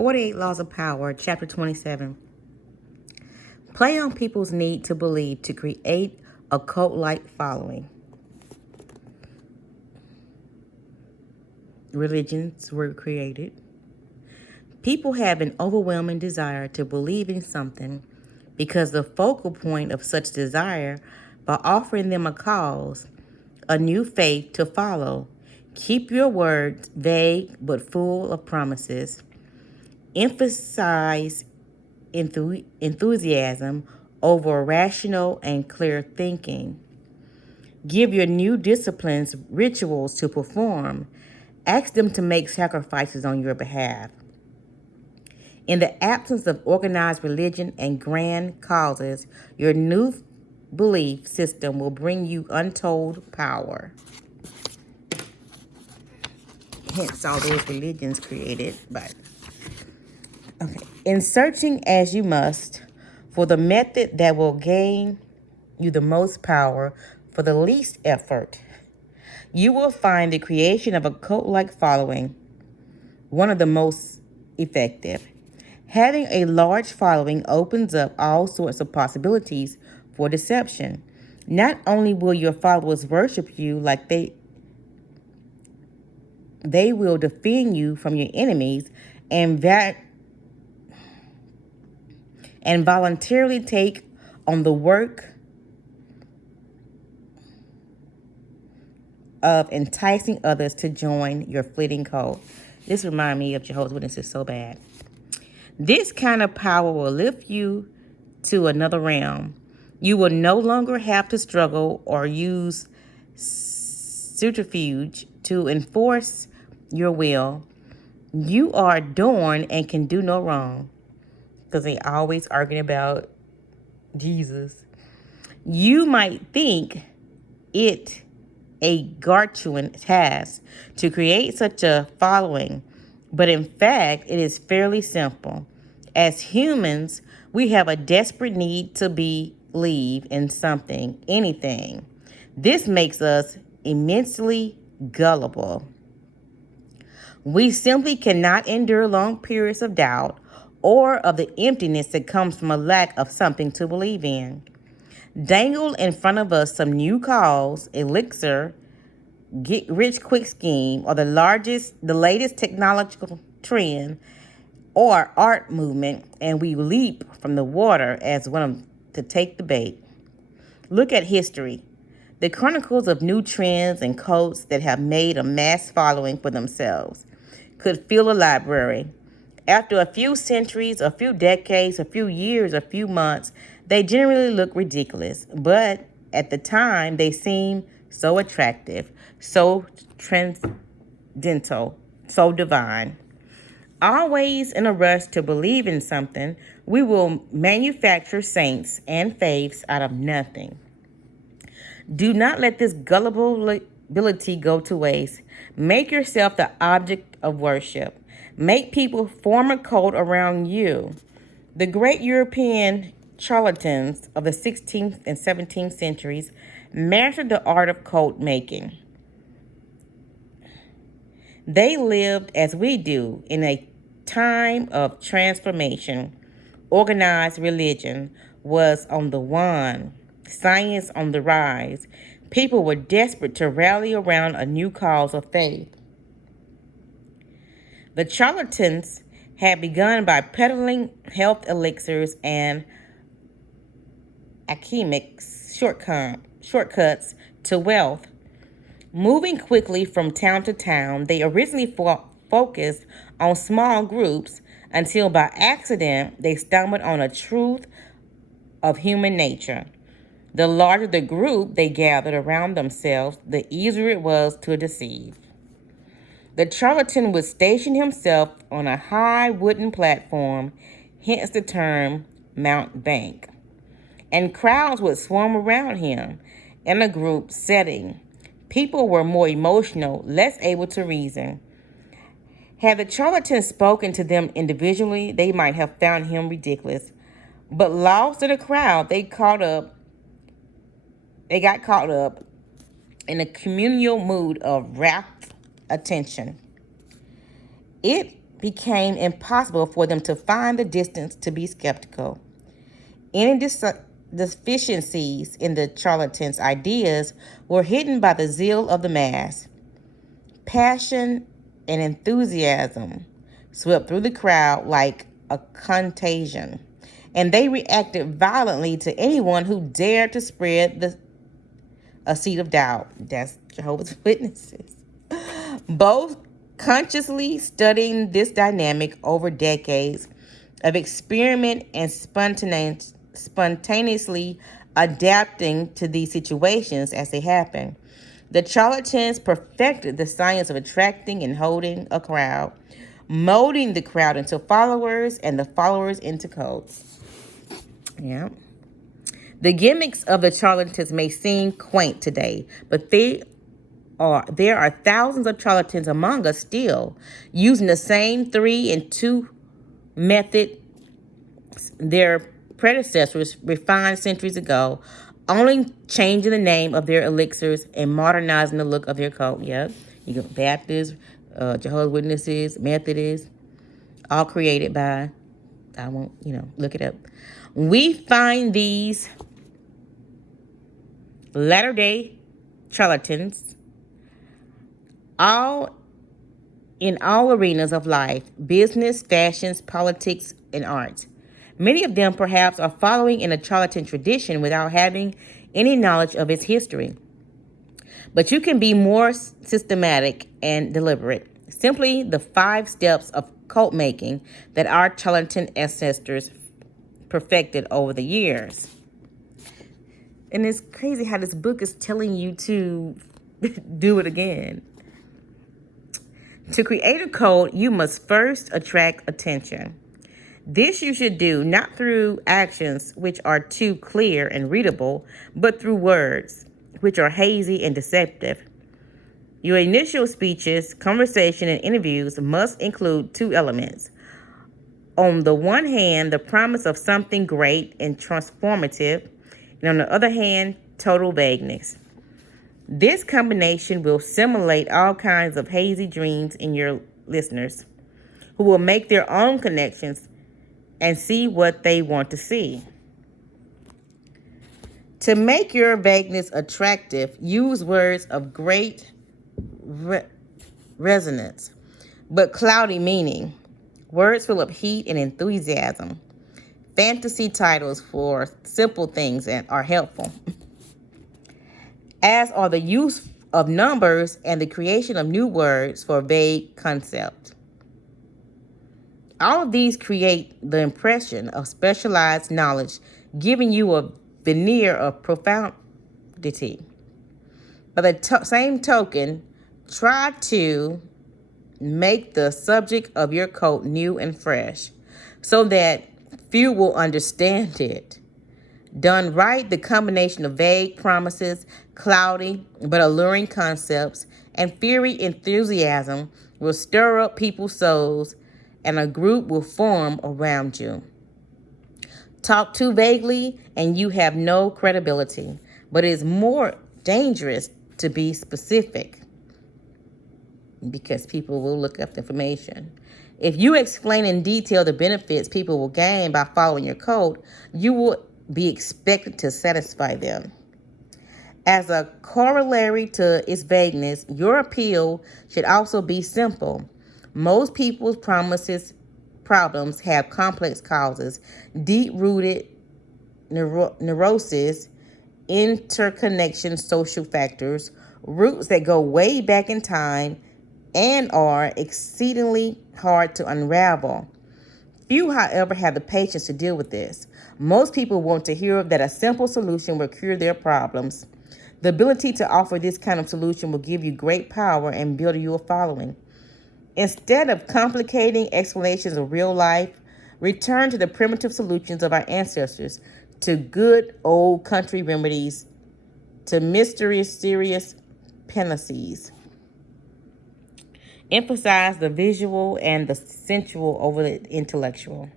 48 Laws of Power, Chapter 27. Play on people's need to believe to create a cult-like following. Religions were created. People have an overwhelming desire to believe in something because the focal point of such desire, by offering them a cause, a new faith to follow. Keep your words vague but full of promises. Emphasize enthusiasm over rational and clear thinking. Give your new disciplines rituals to perform. Ask them to make sacrifices on your behalf. In the absence of organized religion and grand causes, your new belief system will bring you untold power. Hence all those religions created. But okay. In searching as you must for the method that will gain you the most power for the least effort, you will find the creation of a cult-like following one of the most effective. Having a large following opens up all sorts of possibilities for deception. Not only will your followers worship you like they will defend you from your enemies and voluntarily take on the work of enticing others to join your fleeting cult. This reminds me of Jehovah's Witnesses so bad. This kind of power will lift you to another realm. You will no longer have to struggle or use subterfuge to enforce your will. You are adorned and can do no wrong. Because they always arguing about Jesus. You might think it a gargantuan task to create such a following, but in fact, it is fairly simple. As humans, we have a desperate need to believe in something, anything. This makes us immensely gullible. We simply cannot endure long periods of doubt or of the emptiness that comes from a lack of something to believe in. Dangle in front of us some new cause, elixir, get-rich-quick scheme, or the latest technological trend, or art movement, and we leap from the water as one to take the bait. Look at history. The chronicles of new trends and cults that have made a mass following for themselves could fill a library. After a few centuries, a few decades, a few years, a few months, they generally look ridiculous. But at the time, they seem so attractive, so transcendental, so divine. Always in a rush to believe in something, we will manufacture saints and faiths out of nothing. Do not let this gullibility go to waste. Make yourself the object of worship. Make people form a cult around you. The great European charlatans of the 16th and 17th centuries mastered the art of cult making. They lived as we do in a time of transformation. Organized religion was on the wane, science on the rise. People were desperate to rally around a new cause of faith. The charlatans had begun by peddling health elixirs and alchemic shortcuts to wealth. Moving quickly from town to town, they originally focused on small groups until by accident they stumbled on a truth of human nature. The larger the group they gathered around themselves, the easier it was to deceive. The charlatan would station himself on a high wooden platform, hence the term mountebank, and crowds would swarm around him in a group setting. People were more emotional, less able to reason. Had the charlatan spoken to them individually, they might have found him ridiculous. But lost in the crowd, they got caught up in a communal mood of rapt attention. It became impossible for them to find the distance to be skeptical. Any deficiencies in the charlatans' ideas were hidden by the zeal of the mass. Passion and enthusiasm swept through the crowd like a contagion, and they reacted violently to anyone who dared to spread a seed of doubt. That's Jehovah's Witnesses. Both consciously studying this dynamic over decades of experiment and spontaneously adapting to these situations as they happen. The charlatans perfected the science of attracting and holding a crowd, molding the crowd into followers and the followers into cults. Yeah. The gimmicks of the charlatans may seem quaint today, but there are thousands of charlatans among us still using the same 3 and 2 method their predecessors refined centuries ago, only changing the name of their elixirs and modernizing the look of their cult. Yep, you got Baptists, Jehovah's Witnesses, Methodists, all created by, I won't, look it up. We find these latter-day charlatans in all arenas of life: business, fashions, politics, and arts. Many of them perhaps are following in a charlatan tradition without having any knowledge of its history. But you can be more systematic and deliberate. Simply the 5 steps of cult making that our charlatan ancestors perfected over the years. And it's crazy how this book is telling you to do it again. To create a cult, you must first attract attention. This you should do not through actions which are too clear and readable, but through words which are hazy and deceptive. Your initial speeches, conversation, and interviews must include 2 elements. On the one hand, the promise of something great and transformative, and on the other hand, total vagueness. This combination will simulate all kinds of hazy dreams in your listeners, who will make their own connections and see what they want to see. To make your vagueness attractive, use words of great resonance, but cloudy meaning. Words full of heat and enthusiasm. Fantasy titles for simple things and are helpful, as are the use of numbers and the creation of new words for vague concepts. All of these create the impression of specialized knowledge, giving you a veneer of profundity. By the same token, try to make the subject of your cult new and fresh, so that few will understand it. Done right, the combination of vague promises, cloudy but alluring concepts, and fiery enthusiasm will stir up people's souls, and a group will form around you. Talk too vaguely and you have no credibility, but it is more dangerous to be specific because people will look up the information. If you explain in detail the benefits people will gain by following your code, you will be expected to satisfy them. As a corollary to its vagueness, your appeal should also be simple. Most people's problems have complex causes, deep-rooted neuroses, interconnection social factors, roots that go way back in time, and are exceedingly hard to unravel. Few, however, have the patience to deal with this. Most people want to hear that a simple solution will cure their problems. The ability to offer this kind of solution will give you great power and build you a following. Instead of complicating explanations of real life, return to the primitive solutions of our ancestors, to good old country remedies, to mysterious, serious panaceas. Emphasize the visual and the sensual over the intellectual.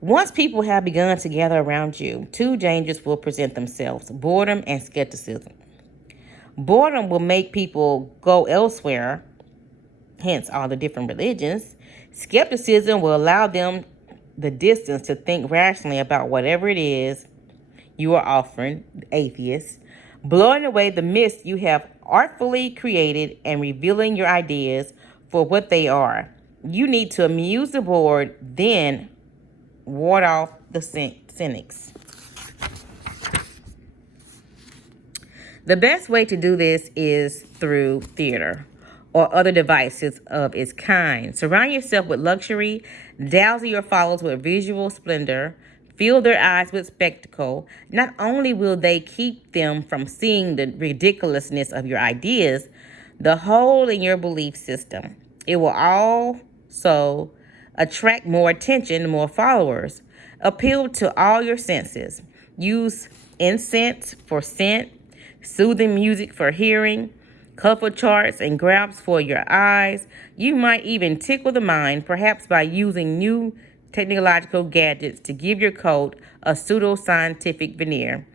Once people have begun to gather around you, 2 dangers will present themselves: boredom and skepticism. Boredom will make people go elsewhere hence all the different religions. Skepticism will allow them the distance to think rationally about whatever it is you are offering, atheists, blowing away the mist you have artfully created and revealing your ideas for what they are. You need to amuse the board, then ward off the cynics. The best way to do this is through theater or other devices of its kind. Surround yourself with luxury, dazzle your followers with visual splendor, fill their eyes with spectacle. Not only will they keep them from seeing the ridiculousness of your ideas, the hole in your belief system, it will also attract more attention, more followers. Appeal to all your senses. Use incense for scent, soothing music for hearing, colorful charts and graphs for your eyes. You might even tickle the mind, perhaps by using new technological gadgets to give your coat a pseudo-scientific veneer,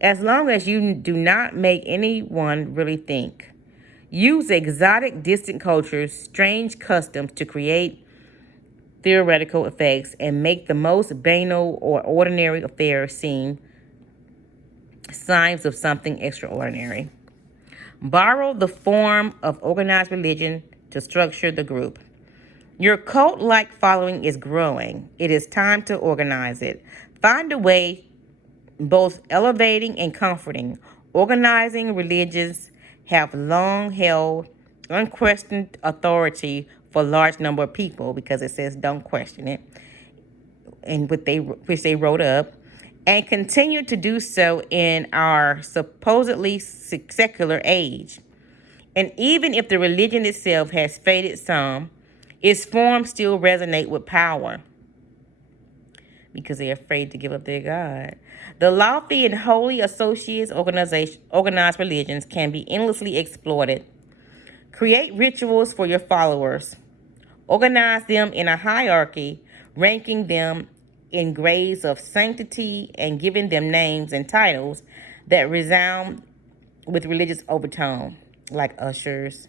as long as you do not make anyone really think. Use exotic, distant cultures, strange customs to create theoretical effects and make the most banal or ordinary affair seem signs of something extraordinary. Borrow the form of organized religion to structure the group. Your cult-like following is growing. It is time to organize it. Find a way both elevating and comforting. Organizing religions have long held unquestioned authority for a large number of people because it says don't question it, and which they wrote up, and continue to do so in our supposedly secular age. And even if the religion itself has faded some, its forms still resonate with power because they're afraid to give up their God. The lofty and wholly associated organized religions can be endlessly exploited. Create rituals for your followers. Organize them in a hierarchy, ranking them in grades of sanctity and giving them names and titles that resound with religious overtone, like ushers.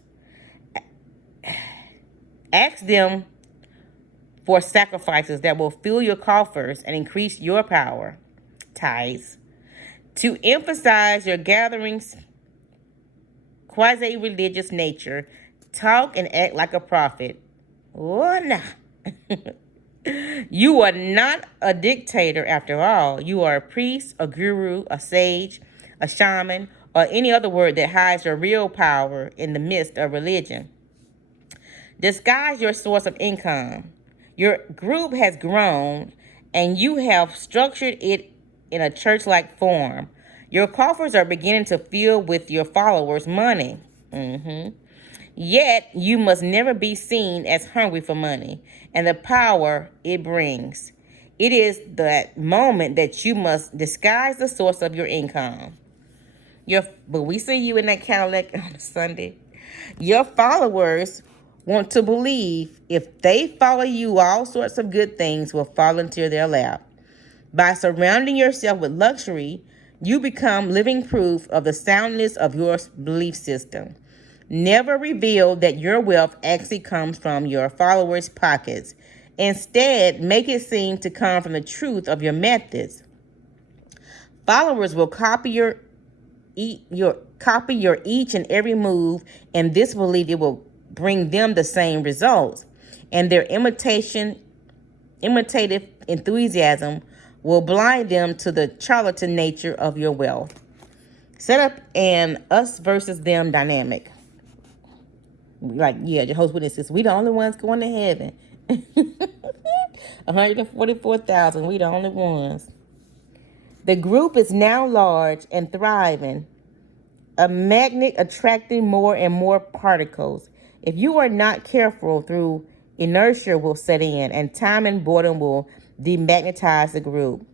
Ask them for sacrifices that will fill your coffers and increase your power, tithes. To emphasize your gatherings' quasi-religious nature, talk and act like a prophet. Oh, no. You are not a dictator after all. You are a priest, a guru, a sage, a shaman, or any other word that hides your real power in the midst of religion. Disguise your source of income. Your group has grown and you have structured it in a church-like form. Your coffers are beginning to fill with your followers' money. Yet, you must never be seen as hungry for money and the power it brings. It is that moment that you must disguise the source of your income. But we see you in that Cadillac on a Sunday. Your followers want to believe if they follow you, all sorts of good things will fall into their lap. By surrounding yourself with luxury, you become living proof of the soundness of your belief system. Never reveal that your wealth actually comes from your followers' pockets. Instead, make it seem to come from the truth of your methods. Followers will copy your each and every move, and this belief it will bring them the same results. And their imitative enthusiasm will blind them to the charlatan nature of your wealth. Set up an us versus them dynamic. Jehovah's Witnesses, we the only ones going to heaven. 144,000, we the only ones. The group is now large and thriving, a magnet attracting more and more particles. If you are not careful, through inertia will set in, and time and boredom will demagnetize the group.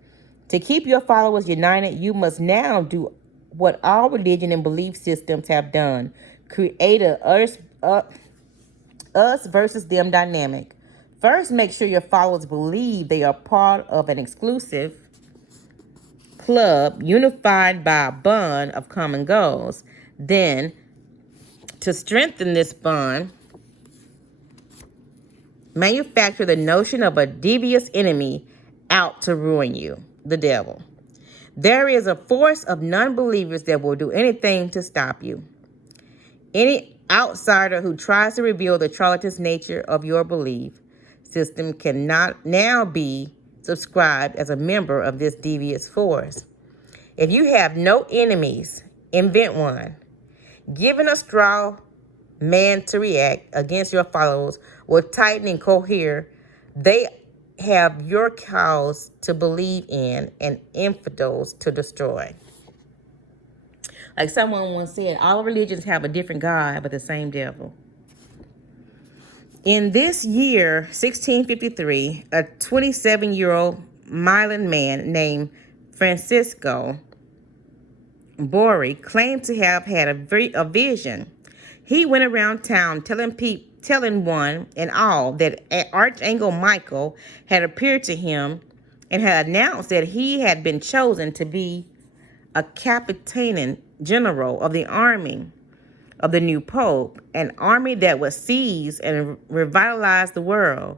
To keep your followers united, you must now do what all religion and belief systems have done. Create a us versus them dynamic. First, make sure your followers believe they are part of an exclusive club unified by a bond of common goals. Then, to strengthen this bond, manufacture the notion of a devious enemy out to ruin you, the devil. There is a force of non-believers that will do anything to stop you. Any outsider who tries to reveal the charlatan's nature of your belief system cannot now be subscribed as a member of this devious force. If you have no enemies, invent one. Given a straw man to react against your followers will tighten and cohere. They have your cause to believe in and infidels to destroy. Like someone once said, all religions have a different God, but the same devil. In this year, 1653, a 27-year-old Milan man named Francisco Borri claimed to have had a vision. He went around town telling one and all that Archangel Michael had appeared to him and had announced that he had been chosen to be a Capitaine General of the army of the new Pope, an army that would seize and revitalize the world.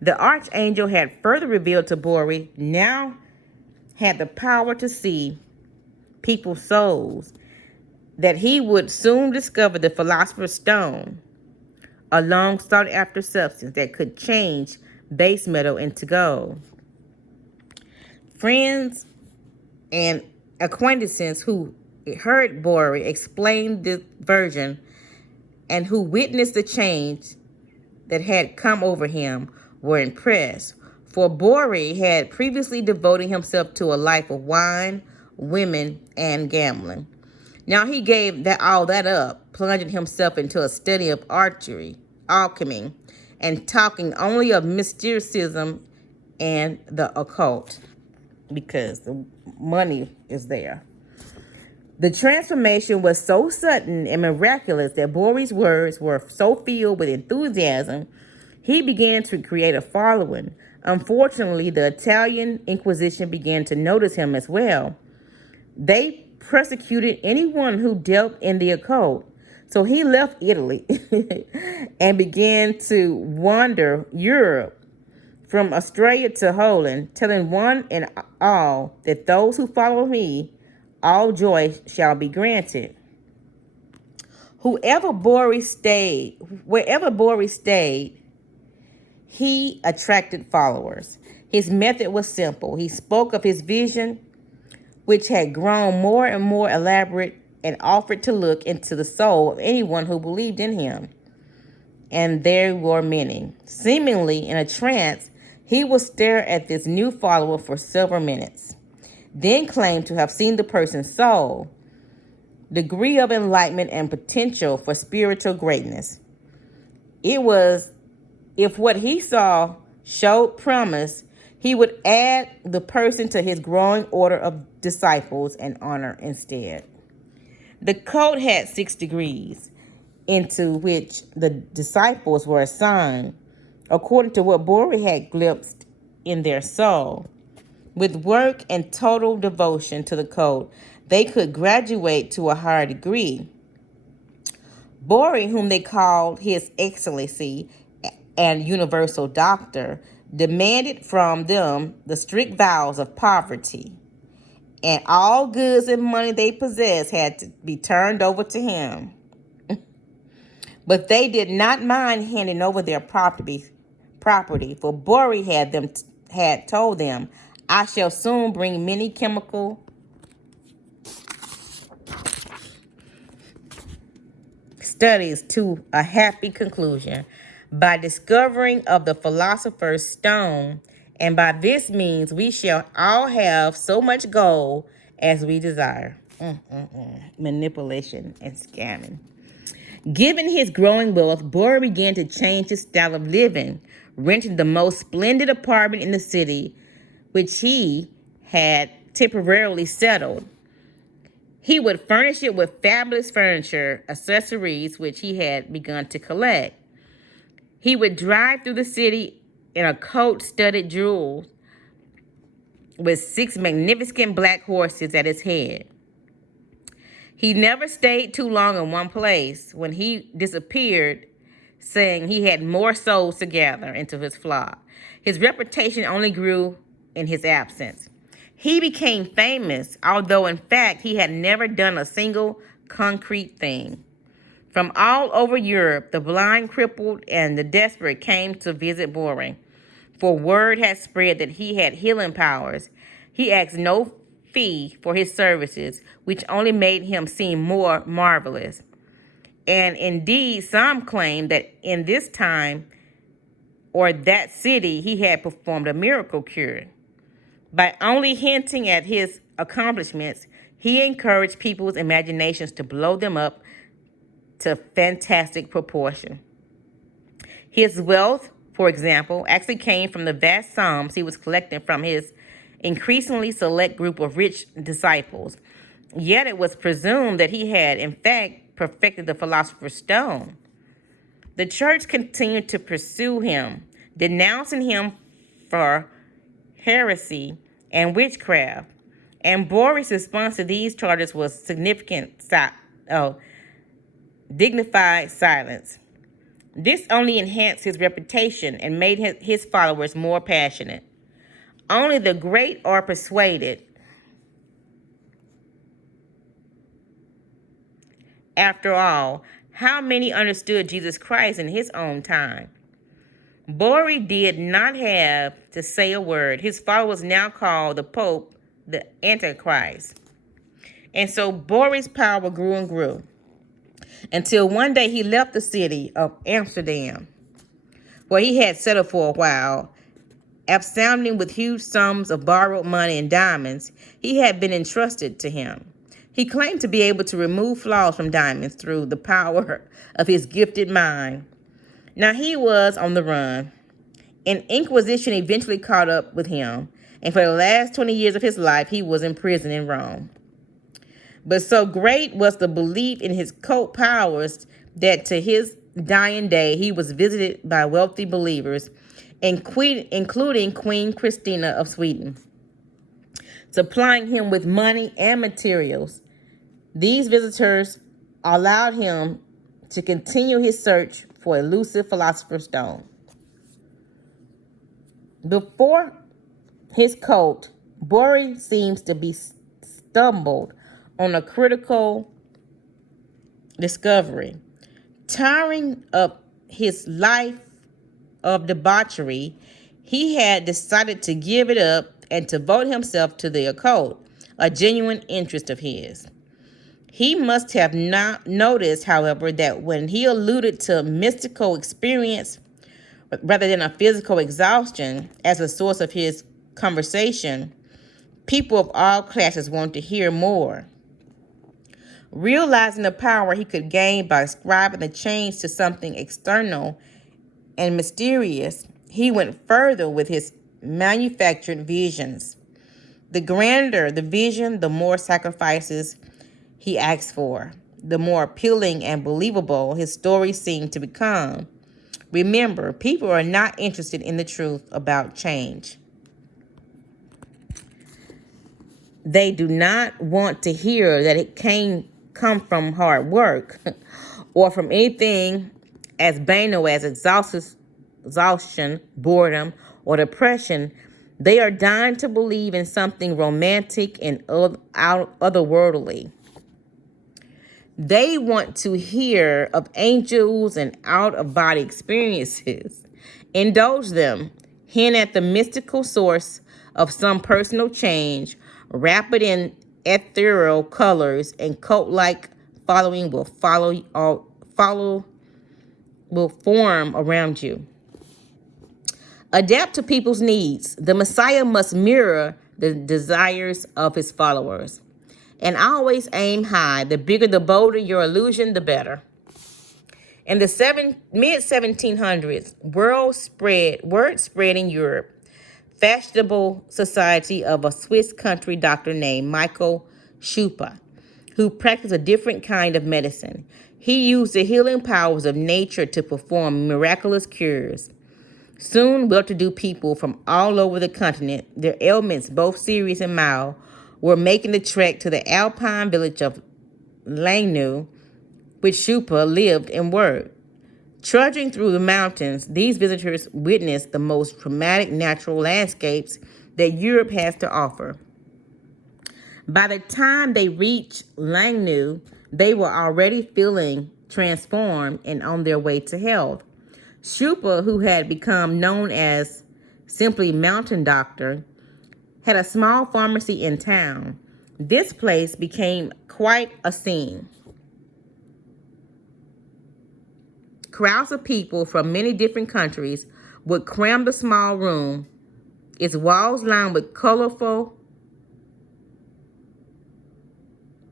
The Archangel had further revealed to Borri now had the power to see people's souls, that he would soon discover the Philosopher's Stone, a long sought after substance that could change base metal into gold. Friends and acquaintances who heard Borri explain this version and who witnessed the change that had come over him were impressed, for Borri had previously devoted himself to a life of wine, women, and gambling. Now he gave all that up, plunging himself into a study of archery, alchemy, and talking only of mysticism and the occult, because the money is there. The transformation was so sudden and miraculous that Borri's words were so filled with enthusiasm, he began to create a following. Unfortunately, the Italian Inquisition began to notice him as well. They persecuted anyone who dealt in the occult. So he left Italy and began to wander Europe from Australia to Holland, telling one and all that those who follow me, all joy shall be granted. Wherever Borri stayed, he attracted followers. His method was simple. He spoke of his vision, which had grown more and more elaborate, and offered to look into the soul of anyone who believed in him. And there were many. Seemingly in a trance, he would stare at this new follower for several minutes, then claimed to have seen the person's soul, degree of enlightenment, and potential for spiritual greatness. It was, if what he saw showed promise, he would add the person to his growing order of disciples and honor instead. The cult had 6 degrees into which the disciples were assigned, according to what Borri had glimpsed in their soul. With work and total devotion to the cult, they could graduate to a higher degree. Borri, whom they called His Excellency and Universal Doctor, demanded from them the strict vows of poverty, and all goods and money they possessed had to be turned over to him. But they did not mind handing over their property, for Borri had told them, I shall soon bring many chemical studies to a happy conclusion by discovering of the Philosopher's Stone, and by this means we shall all have so much gold as we desire. Manipulation and scamming. Given his growing wealth, Borri began to change his style of living, renting the most splendid apartment in the city, which he had temporarily settled. He would furnish it with fabulous furniture, accessories which he had begun to collect. He would drive through the city in a coat-studded jewel with 6 magnificent black horses at his head. He never stayed too long in one place. When he disappeared, saying he had more souls to gather into his flock. His reputation only grew in his absence. He became famous, although in fact he had never done a single concrete thing. From all over Europe, the blind, crippled, and the desperate came to visit Boring, for word had spread that he had healing powers. He asked no fee for his services, which only made him seem more marvelous. And indeed, some claim that in this time or that city he had performed a miracle cure. By only hinting at his accomplishments, he encouraged people's imaginations to blow them up to fantastic proportion. His wealth, for example, actually came from the vast sums he was collecting from his increasingly select group of rich disciples. Yet it was presumed that he had, in fact, perfected the philosopher's stone. The church continued to pursue him, denouncing him for heresy and witchcraft. And Boris' response to these charges was dignified silence. This only enhanced his reputation and made his followers more passionate. Only the great are persuaded. After all, how many understood Jesus Christ in his own time? Bori did not have to say a word. His followers now called the Pope the Antichrist. And so Bori's power grew and grew, until one day he left the city of Amsterdam, where he had settled for a while. Absconding with huge sums of borrowed money and diamonds he had been entrusted to him. He claimed to be able to remove flaws from diamonds through the power of his gifted mind. Now he was on the run. An inquisition eventually caught up with him, and for the last 20 years of his life he was in prison in Rome. But so great was the belief in his cult powers that to his dying day he was visited by wealthy believers, including Queen Christina of Sweden, supplying him with money and materials. These visitors allowed him to continue his search for elusive philosopher's stone. Before his cult, Bori seems to be stumbled on a critical discovery. Tiring of his life of debauchery, he had decided to give it up and to devote himself to the occult, a genuine interest of his. He must have not noticed, however, that when he alluded to mystical experience rather than a physical exhaustion as a source of his conversation, people of all classes wanted to hear more. Realizing the power he could gain by ascribing the change to something external and mysterious, he went further with his manufactured visions. The grander the vision, the more sacrifices he asked for, the more appealing and believable his story seemed to become. Remember, people are not interested in the truth about change. They do not want to hear that it come from hard work or from anything as banal as exhaustion, boredom, or depression. They are dying to believe in something romantic and otherworldly. They want to hear of angels and out-of-body experiences. Indulge them. Hint at the mystical source of some personal change. Wrap it in ethereal colors, and cult-like following will form around you. Adapt to people's needs. The Messiah must mirror the desires of his followers. And always aim high. The bigger, the bolder your illusion, the better. In the mid-1700s, word spread in Europe. Fashionable society of a Swiss country doctor named Michael Schupa, who practiced a different kind of medicine. He used the healing powers of nature to perform miraculous cures. Soon, well-to-do people from all over the continent, their ailments both serious and mild, were making the trek to the alpine village of Langnu, which Schupa lived and worked. Trudging through the mountains, these visitors witnessed the most dramatic natural landscapes that Europe has to offer. By the time they reached Langnu, they were already feeling transformed and on their way to health. Schupa, who had become known as simply Mountain Doctor, had a small pharmacy in town. This place became quite a scene. Crowds of people from many different countries would cram the small room, its walls lined with colorful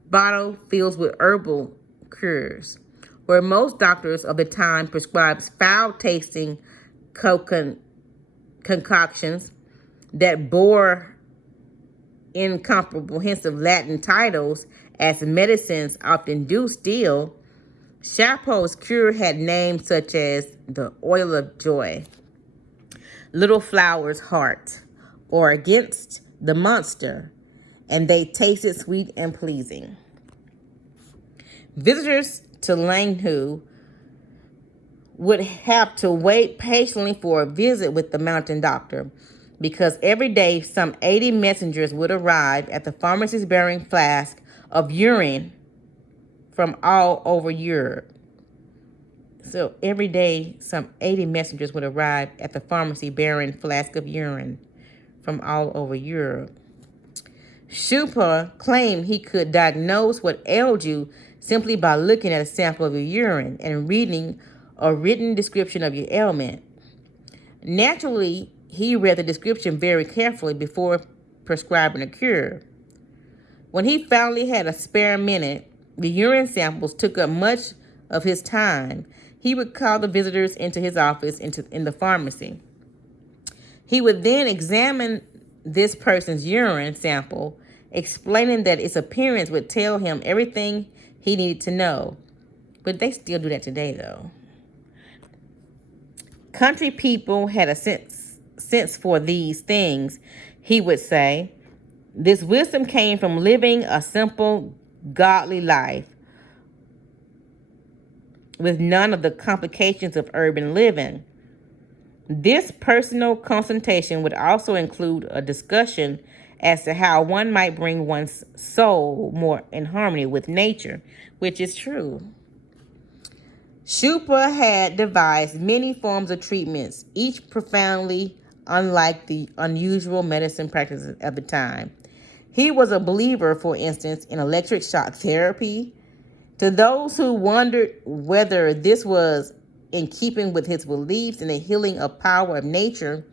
bottles filled with herbal cures, where most doctors of the time prescribed foul-tasting concoctions that bore incomprehensive Latin titles, as medicines often do still. Chapeau's cure had names such as the oil of joy, little flower's heart, or against the monster, and they tasted sweet and pleasing. Visitors to Langhu would have to wait patiently for a visit with the Mountain Doctor, because every day some 80 messengers would arrive at the pharmacies bearing flasks of urine from all over Europe. So every day, some 80 messengers would arrive at the pharmacy bearing flasks of urine from all over Europe. Schupa claimed he could diagnose what ailed you simply by looking at a sample of your urine and reading a written description of your ailment. Naturally, he read the description very carefully before prescribing a cure. When he finally had a spare minute, the urine samples took up much of his time. He would call the visitors into his office in the pharmacy. He would then examine this person's urine sample, explaining that its appearance would tell him everything he needed to know. But they still do that today, though. Country people had a sense for these things, he would say. This wisdom came from living a simple, godly life with none of the complications of urban living. This personal consultation would also include a discussion as to how one might bring one's soul more in harmony with nature, which is true. Schupa had devised many forms of treatments, each profoundly unlike the unusual medicine practices of the time. He was a believer, for instance, in electric shock therapy. To those who wondered whether this was in keeping with his beliefs in the healing of power of nature,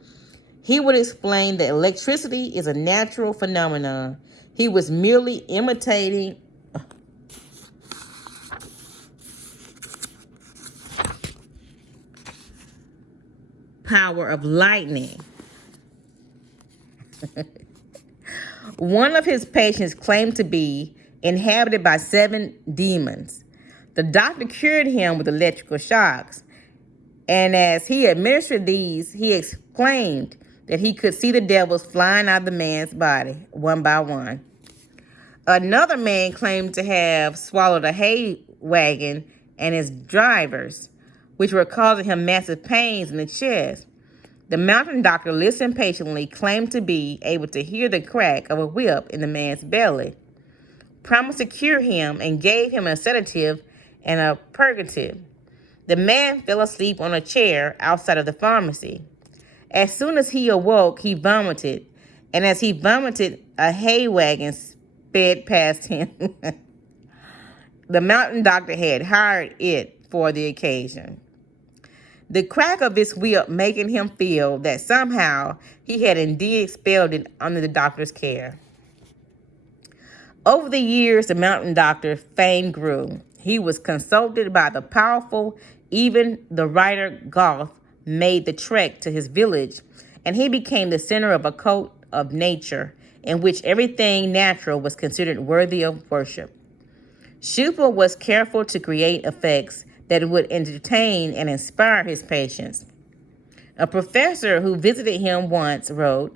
he would explain that electricity is a natural phenomenon. He was merely imitating power of lightning. One of his patients claimed to be inhabited by 7 demons. The doctor cured him with electrical shocks, and as he administered these, he exclaimed that he could see the devils flying out of the man's body, one by one. Another man claimed to have swallowed a hay wagon and its drivers, which were causing him massive pains in the chest. The Mountain Doctor listened patiently, claimed to be able to hear the crack of a whip in the man's belly, promised to cure him, and gave him a sedative and a purgative. The man fell asleep on a chair outside of the pharmacy. As soon as he awoke, he vomited, and as he vomited, a hay wagon sped past him. The Mountain Doctor had hired it for the occasion. The crack of his whip making him feel that somehow he had indeed expelled it under the doctor's care. Over the years, the Mountain Doctor fame grew. He was consulted by the powerful. Even the writer Goethe made the trek to his village, and he became the center of a cult of nature in which everything natural was considered worthy of worship. Schupa was careful to create effects that would entertain and inspire his patients. A professor who visited him once wrote,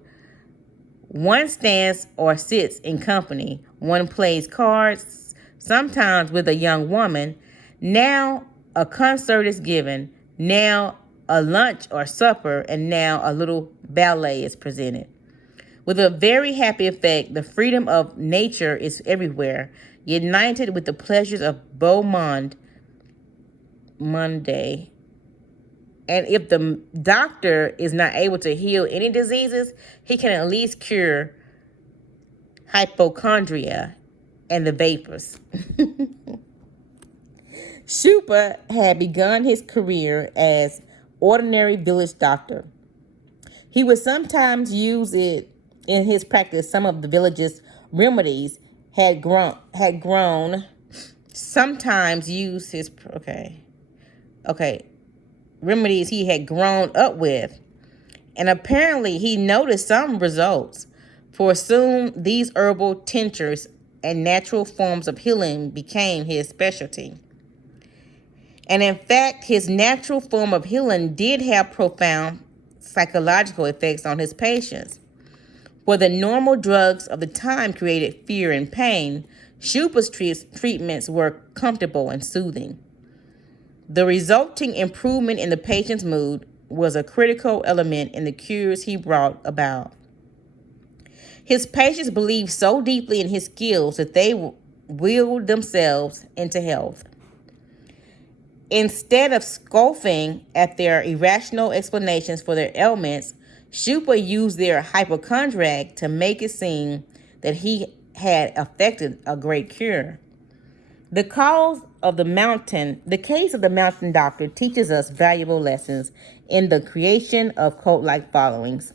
"One stands or sits in company, one plays cards, sometimes with a young woman. Now a concert is given, Now a lunch or supper, and now a little ballet is presented. With a very happy effect, the freedom of nature is everywhere, united with the pleasures of beau monde. Monday. And if the doctor is not able to heal any diseases, he can at least cure hypochondria and the vapors. Schupa had begun his career as ordinary village doctor. He would sometimes use it in his practice. Some of the village's remedies had grown. Sometimes use his remedies he had grown up with, and apparently he noticed some results. For soon these herbal tinctures and natural forms of healing became his specialty. And in fact, his natural form of healing did have profound psychological effects on his patients. Where the normal drugs of the time created fear and pain, Schupa's treatments were comfortable and soothing. The resulting improvement in the patient's mood was a critical element in the cures he brought about. His patients believed so deeply in his skills that they willed themselves into health. Instead of scoffing at their irrational explanations for their ailments, Schupa used their hypochondriac to make it seem that he had effected a great cure. The case of the mountain doctor teaches us valuable lessons in the creation of cult-like followings.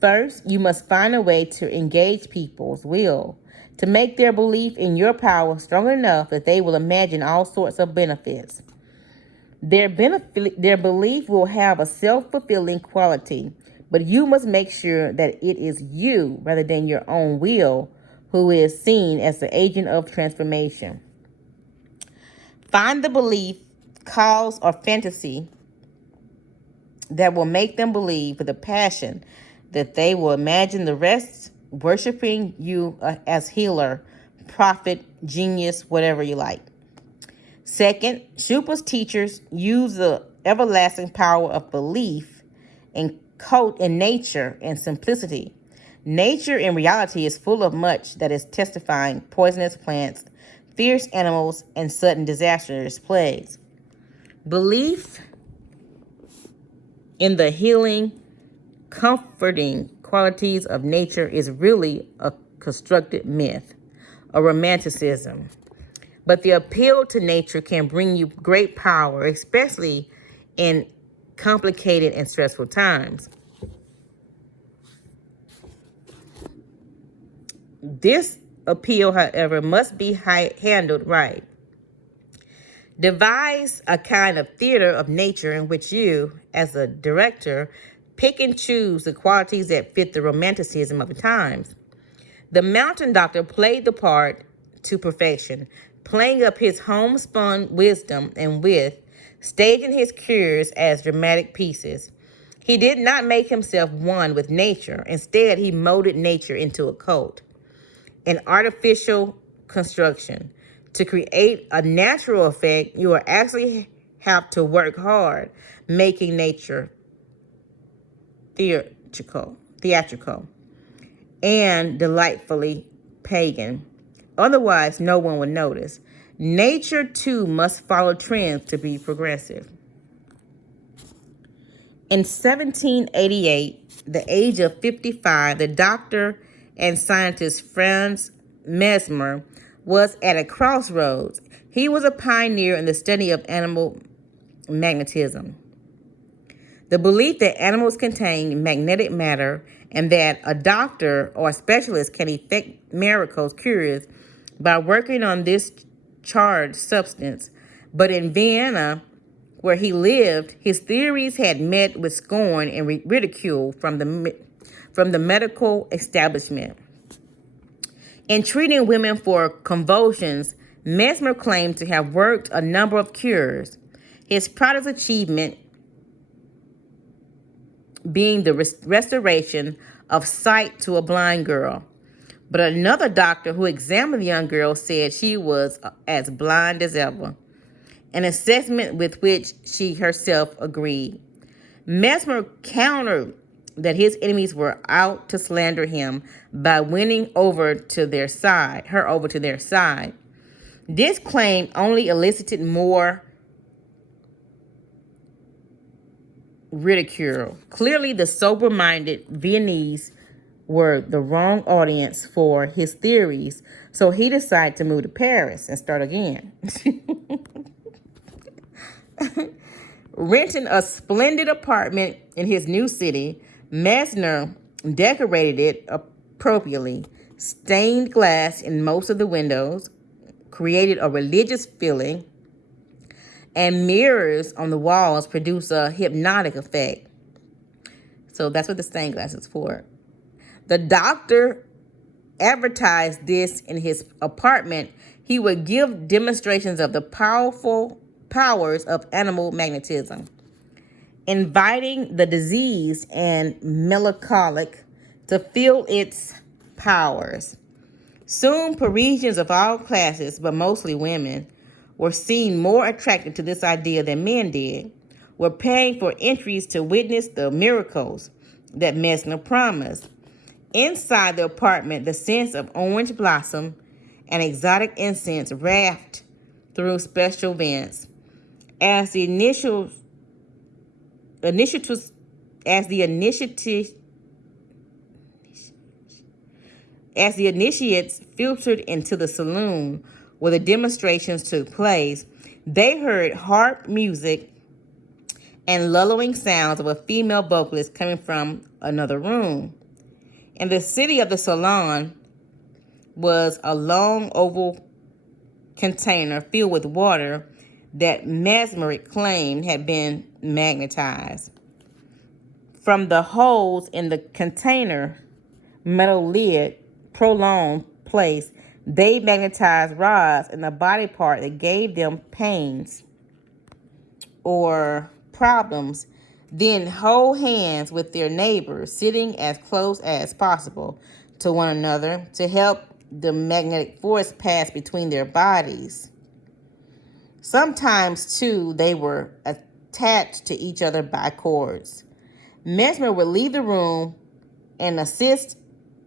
First, you must find a way to engage people's will, to make their belief in your power strong enough that they will imagine all sorts of benefits. Their belief will have a self-fulfilling quality, but you must make sure that it is you, rather than your own will, who is seen as the agent of transformation. Find the belief, cause, or fantasy that will make them believe with a passion that they will imagine the rest worshiping you as healer, prophet, genius, whatever you like. Second, Schupa's teachers use the everlasting power of belief and cult in nature and simplicity. Nature in reality is full of much that is testifying poisonous plants, fierce animals, and sudden disastrous plagues. Belief in the healing, comforting qualities of nature is really a constructed myth, a romanticism. But the appeal to nature can bring you great power, especially in complicated and stressful times. This appeal, however, must be handled right. Devise a kind of theater of nature in which you, as a director, pick and choose the qualities that fit the romanticism of the times. The mountain doctor played the part to perfection, playing up his homespun wisdom and wit, staging his cures as dramatic pieces. He did not make himself one with nature. Instead, he molded nature into a cult, an artificial construction. To create a natural effect, you will actually have to work hard, making nature theatrical, and delightfully pagan. Otherwise, no one would notice. Nature, too, must follow trends to be progressive. In 1788, the age of 55, the doctor and scientist Franz Mesmer was at a crossroads. He was a pioneer in the study of animal magnetism. The belief that animals contain magnetic matter and that a doctor or a specialist can effect miracles, cures, by working on this charged substance. But in Vienna, where he lived, his theories had met with scorn and ridicule from the medical establishment. In treating women for convulsions, Mesmer claimed to have worked a number of cures, his proudest achievement being the restoration of sight to a blind girl. But another doctor who examined the young girl said she was as blind as ever. an assessment with which she herself agreed. Mesmer countered that his enemies were out to slander him by winning her over to their side. This claim only elicited more ridicule. Clearly, the sober-minded Viennese were the wrong audience for his theories, so he decided to move to Paris and start again. Renting a splendid apartment in his new city, Mesmer decorated it appropriately, stained glass in most of the windows, created a religious feeling, and mirrors on the walls produce a hypnotic effect. So that's what the stained glass is for. The doctor advertised this in his apartment. He would give demonstrations of the powerful powers of animal magnetism, inviting the diseased and melancholic to feel its powers. Soon, Parisians of all classes, but mostly women, were seen more attracted to this idea than men did, were paying for entries to witness the miracles that Mesmer promised. Inside the apartment, the scents of orange blossom and exotic incense wafted through special vents. As the initiates filtered into the saloon where the demonstrations took place, they heard harp music and lulling sounds of a female vocalist coming from another room. In the city of the salon was a long oval container filled with water that Mesmer claimed had been magnetized. From the holes in the container metal lid prolonged place, they magnetized rods in the body part that gave them pains or problems, then hold hands with their neighbors, sitting as close as possible to one another to help the magnetic force pass between their bodies. Sometimes, too, they were attached to each other by cords. Mesmer would leave the room and assist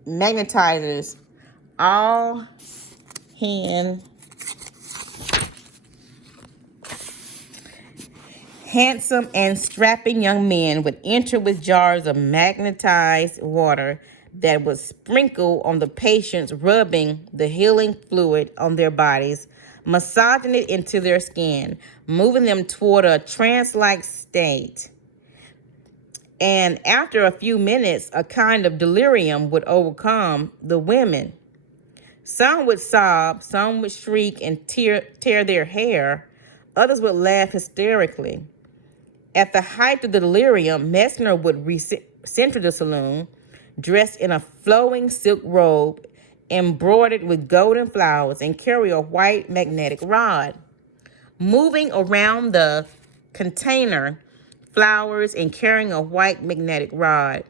magnetizers. All handsome and strapping young men would enter with jars of magnetized water that would sprinkle on the patients, rubbing the healing fluid on their bodies, massaging it into their skin, moving them toward a trance-like state. And after a few minutes, a kind of delirium would overcome the women. Some would sob, some would shriek and tear their hair. Others would laugh hysterically. At the height of the delirium, Mesmer would center the saloon, dressed in a flowing silk robe embroidered with golden flowers, and carry a white magnetic rod. Moving around the container, flowers, and carrying a white magnetic rod.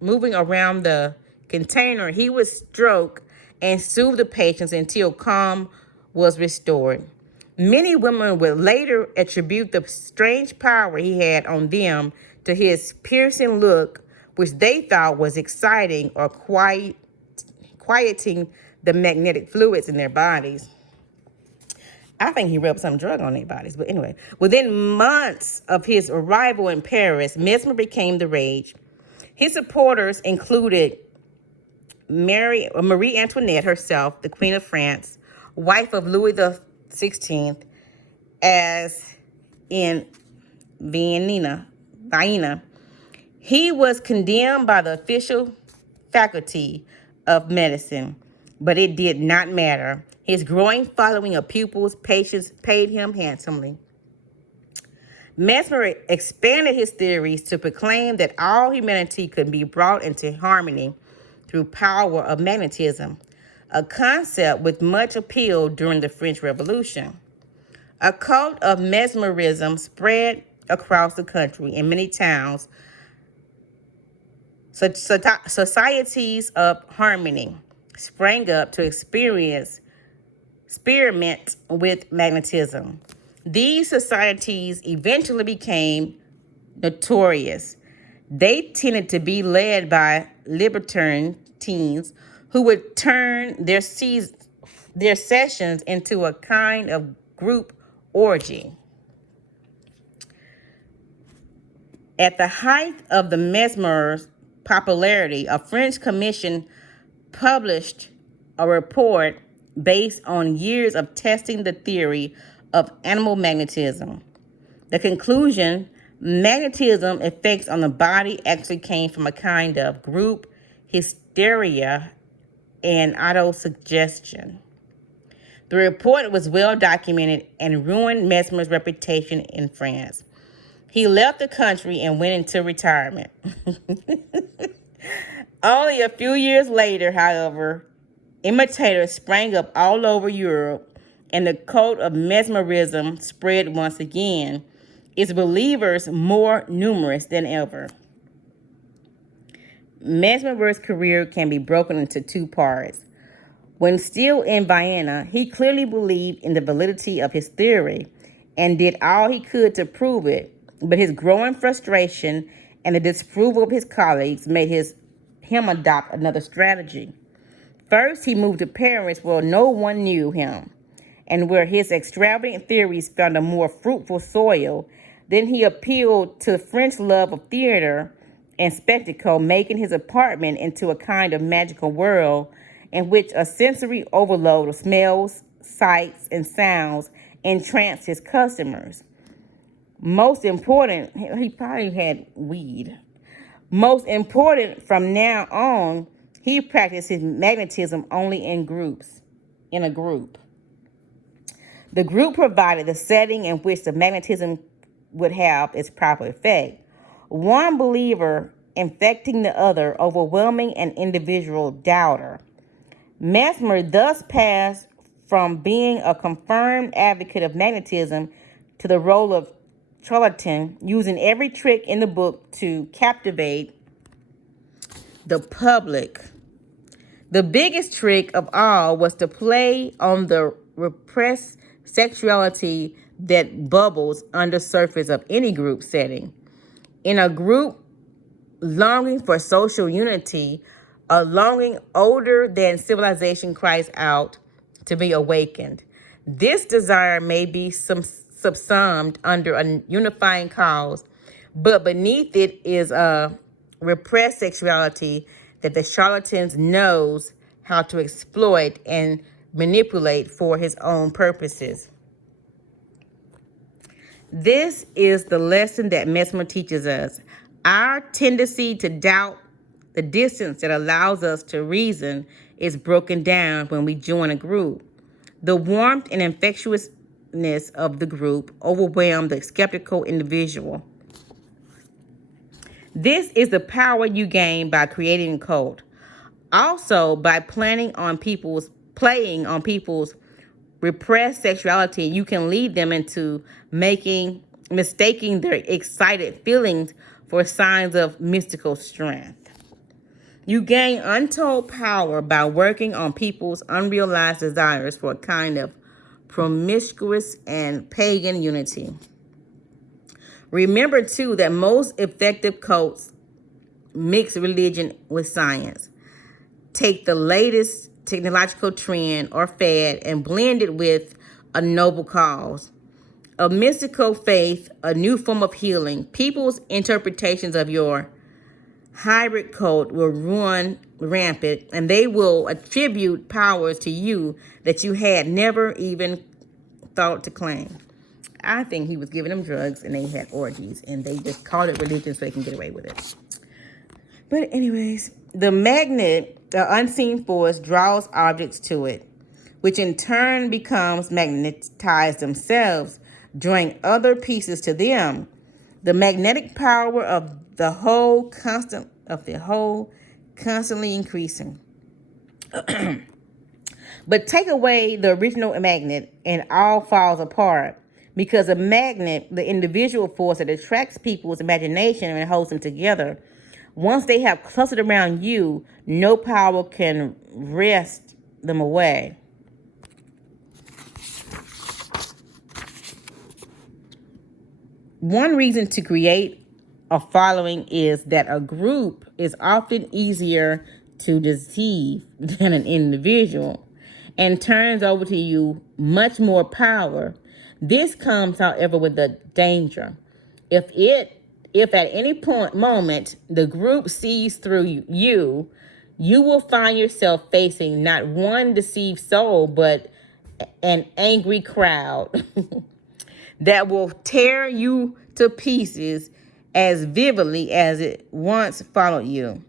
Moving around the container, he would stroke and soothe the patients until calm was restored. Many women would later attribute the strange power he had on them to his piercing look, which they thought was exciting or quieting the magnetic fluids in their bodies. I think he rubbed some drug on their bodies. But anyway, within months of his arrival in Paris, Mesmer became the rage. His supporters included Marie Antoinette herself, the Queen of France, wife of Louis XVI, as in Vienna. He was condemned by the official faculty of medicine, but it did not matter. His growing following of pupils, patients paid him handsomely. Mesmer expanded his theories to proclaim that all humanity could be brought into harmony through power of magnetism, a concept with much appeal during the French Revolution. A cult of mesmerism spread across the country in many towns. Societies of harmony sprang up to experiment with magnetism. These societies eventually became notorious. They tended to be led by libertine teens who would turn their sessions into a kind of group orgy. At the height of the mesmer's popularity, a French commission published a report based on years of testing the theory of animal magnetism. The conclusion, magnetism effects on the body, actually came from a kind of group hysteria and autosuggestion. The report was well documented and ruined Mesmer's reputation in France. He left the country and went into retirement. Only a few years later, however, imitators sprang up all over Europe, and the cult of mesmerism spread once again, its believers more numerous than ever. Mesmer's career can be broken into two parts. When still in Vienna, he clearly believed in the validity of his theory and did all he could to prove it, but his growing frustration and the disapproval of his colleagues made him adopt another strategy. First, he moved to Paris where no one knew him and where his extravagant theories found a more fruitful soil. Then he appealed to the French love of theater and spectacle, making his apartment into a kind of magical world in which a sensory overload of smells, sights, and sounds entranced his customers. Most important, he probably had weed. Most important, from now on, he practiced his magnetism only in a group. The group provided the setting in which the magnetism would have its proper effect. One believer infecting the other, overwhelming an individual doubter. Mesmer thus passed from being a confirmed advocate of magnetism to the role of charlatan, using every trick in the book to captivate the public. The biggest trick of all was to play on the repressed sexuality that bubbles under surface of any group setting. In a group longing for social unity, a longing older than civilization cries out to be awakened. This desire may be subsumed under a unifying cause, but beneath it is a repressed sexuality that the charlatan knows how to exploit and manipulate for his own purposes. This is the lesson that Mesmer teaches us. Our tendency to doubt the distance that allows us to reason is broken down when we join a group. The warmth and infectiousness of the group overwhelm the skeptical individual. This is the power you gain by creating a cult. Also, by playing on people's repressed sexuality, you can lead them into mistaking their excited feelings for signs of mystical strength. You gain untold power by working on people's unrealized desires for a kind of promiscuous and pagan unity. Remember, too, that most effective cults mix religion with science. Take the latest technological trend or fad and blend it with a noble cause. A mystical faith, a new form of healing. People's interpretations of your hybrid cult will run rampant, and they will attribute powers to you that you had never even thought to claim. I think he was giving them drugs and they had orgies and they just called it religion so they can get away with it. But anyways, the magnet, the unseen force, draws objects to it, which in turn becomes magnetized themselves, drawing other pieces to them. The magnetic power of the whole constantly increasing. But take away the original magnet and all falls apart, because a magnet, the individual force that attracts people's imagination and holds them together. Once they have clustered around you, no power can wrest them away. One reason to create a following is that a group is often easier to deceive than an individual and turns over to you much more power. This comes, however, with a danger. If at any moment the group sees through you, you will find yourself facing not one deceived soul, but an angry crowd that will tear you to pieces as vividly as it once followed you.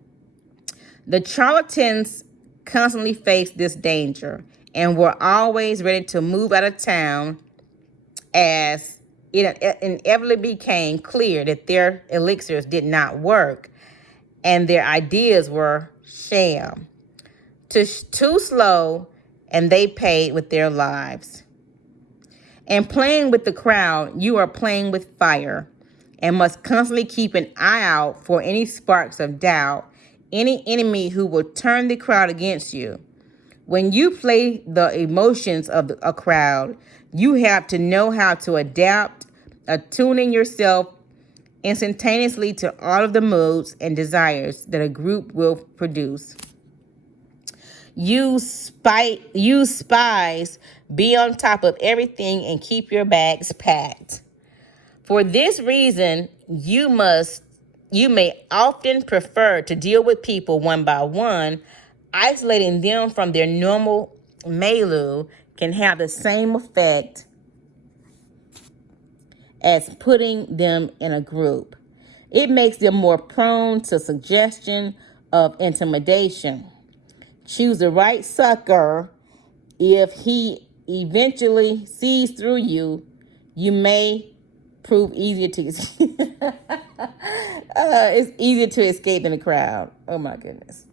The charlatans constantly face this danger and were always ready to move out of town as it inevitably became clear that their elixirs did not work and their ideas were sham. Too slow, and they paid with their lives. And playing with the crowd, you are playing with fire and must constantly keep an eye out for any sparks of doubt, any enemy who will turn the crowd against you. When you play the emotions of a crowd, you have to know how to adapt, attuning yourself instantaneously to all of the moods and desires that a group will produce. Use spies, be on top of everything, and keep your bags packed. For this reason, you may often prefer to deal with people one by one. Isolating them from their normal milieu can have the same effect as putting them in a group. It makes them more prone to suggestion of intimidation. Choose the right sucker. If he eventually sees through you, you may prove easier to it's easier to escape in the crowd. Oh my goodness.